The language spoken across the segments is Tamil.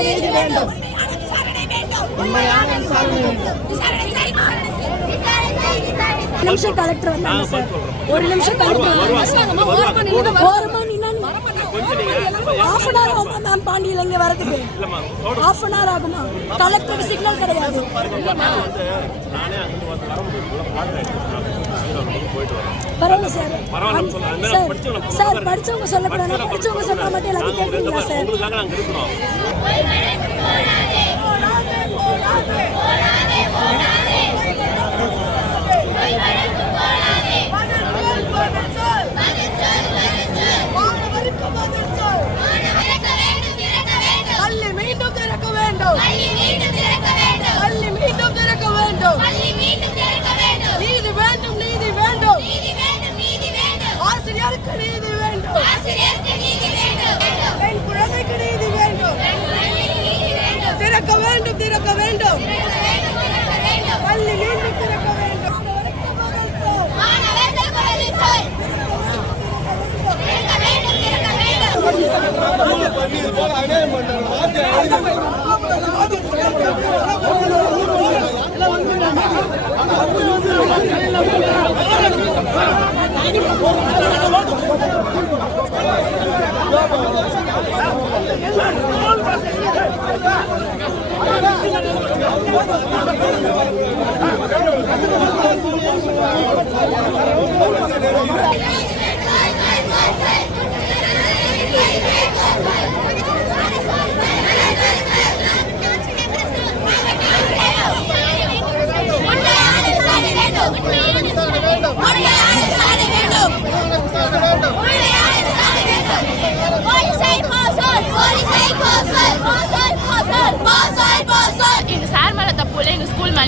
வேண்டும். நிமிஷம் கலெக்டர் வந்தாங்க சார். ஒரு நிமிஷம் கலெக்டர் ஓரமா ஹாஃப் அன் ஹவர் ஆகுமா மேம் பாண்டியில இங்க வரதுக்கு. ஹாஃப் அன் ஹவர் ஆகுமா? கலெக்டருக்கு சிக்னல் கிடையாது. பரவாயில்ல சார் சார் சார் படிச்சவங்க சொல்லக்கூடாது படிச்சவங்க சொன்னா மட்டும் எல்லாத்தையும் கேட்குறீங்களா சார் உங்களுக்காக நாங்க இருக்கிறோம் பள்ளி மீண்டும் திறக்க வேண்டும் பள்ளி மீண்டும் திறக்க வேண்டும் நீதி வேண்டும் நீதி வேண்டும் ஆசிரியருக்கு நீதி வேண்டும் பெண் குழந்தைக்கு நீதி வேண்டும் திறக்க வேண்டும் திறக்க வேண்டும் பள்ளி மீண்டும் திறக்க வேண்டும் எங்க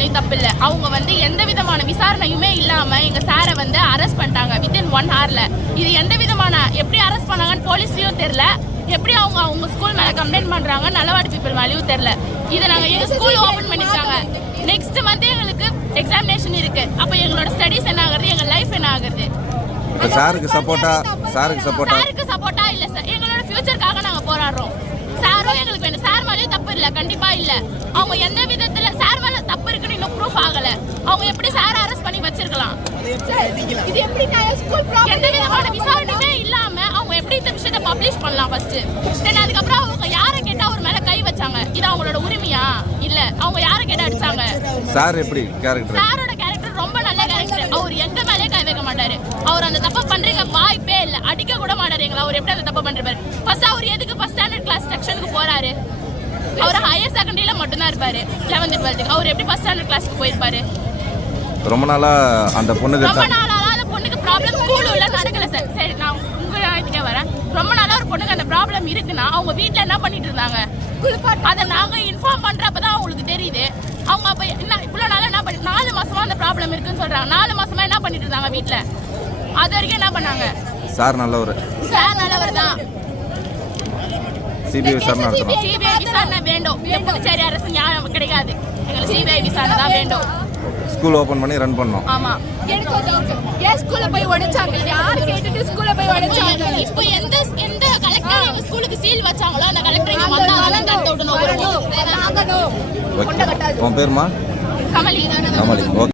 மேலேயும் தப்பு இல்லை அவங்க வந்து எந்த விதமான விசாரணையுமே இல்லாம எங்க சாரை வந்து அரெஸ்ட் பண்ணிட்டாங்க வித்தின் ஒன் ஹவர்ல இது எந்த விதமான எப்படி அரெஸ்ட் பண்ணாங்கன்னு போலீஸ்லயும் தெரியல. எப்படி அவங்க அவங்க ஸ்கூல் மேல கம்ப்ளைண்ட் பண்றாங்க நல்லவாடி பீப்பிள் மேலேயும் தெரியல. இதை நாங்க எங்க ஸ்கூல் ஓபன் பண்ணிருக்காங்க நெக்ஸ்ட் மந்த் எங்களுக்கு எக்ஸாமினேஷன் இருக்கு. அப்ப எங்களோட ஸ்டடீஸ் என்ன ஆகுறது? எங்க லைஃப் என்ன ஆகுறது? சாருக்கு சப்போர்ட்டா சாருக்கு சப்போர்ட்டா சாருக்கு சப்போர்ட்டா இல்ல சார் எங்களோட ஃபியூச்சருக்காக நாங்க போராடுறோம். சாரும் எங்களுக்கு வேணும். சார் மேலேயும் தப்பு இல்ல. கண்டிப்பா இல்ல. அவங்க எந்த விதத்துல தப்பு இருக்குன்னு இன்னும் ப்ரூஃப் ஆகல. அவங்க எப்படி சார் அரெஸ்ட் பண்ணி வச்சிருக்கலாம்? இது எப்படி ஸ்கூல் எந்த விதமான விசாரணையுமே இல்லாம அவங்க எப்படி இந்த விஷயத்தை பப்ளிஷ் பண்ணலாம் ஃபர்ஸ்ட் தென் அதுக்கப்புறம் அவங்க யாரை கேட்டா அவர் மேல கை வச்சாங்க? இது அவங்களோட உரிமையா? இல்ல அவங்க யாரை கேட்டா அடிச்சாங்க? சார் எப்படி கேரக்டர் சாரோட கேரக்டர் ரொம்ப நல்ல கேரக்டர் அவர் எங்க மேலே கை வைக்க மாட்டாரு. அவர் அந்த தப்பை பண்றீங்க வாய்ப்பே இல்ல. அடிக்க கூட மாட்டாரு எங்களை. அவர் எப்படி அந்த தப்பை பண்றாரு ஃபர்ஸ்ட் அவர் எதுக்கு ஃபர்ஸ்ட் ஸ்டாண்டர்ட் கிளாஸ் செக்ஷனுக்கு போறாரு? அவர் ஹையர் செகண்டரியில மட்டும்தான் இருப்பாரு. லெவன்த் டுவெல்த்துக்கு அவர் எப்படி ஃபர்ஸ்ட் ஸ்டாண்டர்ட் கிளாஸ்க்கு போயிருப்பாரு? ரொம்ப நாளா அந்த பொண்ணுக்கு ரொம்ப தான் நாளா அந்த பொண்ணுக்கு ப்ராப்ளம் ஸ்கூல் உள்ள நடக்கல சார் சரி நான் உங்க இதுக்கே வரேன். ரொம்ப நாளா ஒரு பொண்ணுக்கு அந்த ப்ராப்ளம் இருக்குன்னா அவங்க வீட்ல என்ன பண்ணிட்டு இருந்தாங்க? அதை நாங்க இன்ஃபார்ம் பண்றப்பதான் அவங்களுக்கு தெரியுது. அவங்க அப்ப என்ன இவ்வளவு நாளா என்ன பண்ணி நாலு மாசமா அந்த ப்ராப்ளம் இருக்குன்னு சொல்றாங்க. நாலு மாசமா என்ன பண்ணிட்டு இருந்தாங்க வீட்ல? அது வரைக்கும் என்ன பண்ணாங்க? சார் நல்லவர். சார் நல்லவர் தான் சிபிஐ விசாரணை நடத்தணும். சிபிஐ விசாரணை வேண்டும். இந்த புதுச்சேரி அரசு நியாயம் கிடைக்காது. எங்களுக்கு சிபிஐ விசாரணை தான் வேண்டும். ஸ்கூல் ஓப்பன் பண்ணி ரன் பண்ணோம் ஆமா. எனக்கு ஒரு doubt. ஏன் ஸ்கூல்ல போய் உடைச்சாங்க யாரு கேட்டுட்டு ஸ்கூல்ல போய் உடைச்சாங்க இப்போ எந்த எந்த கலெக்டர் எங்க ஸ்கூலுக்கு சீல் வச்சாங்களோ அந்த கலெக்டர் இங்க வந்தா தான் தடுத்து விடணும். ஓகே. உன் பேருமா? கமலி. கமலி. ஓகே.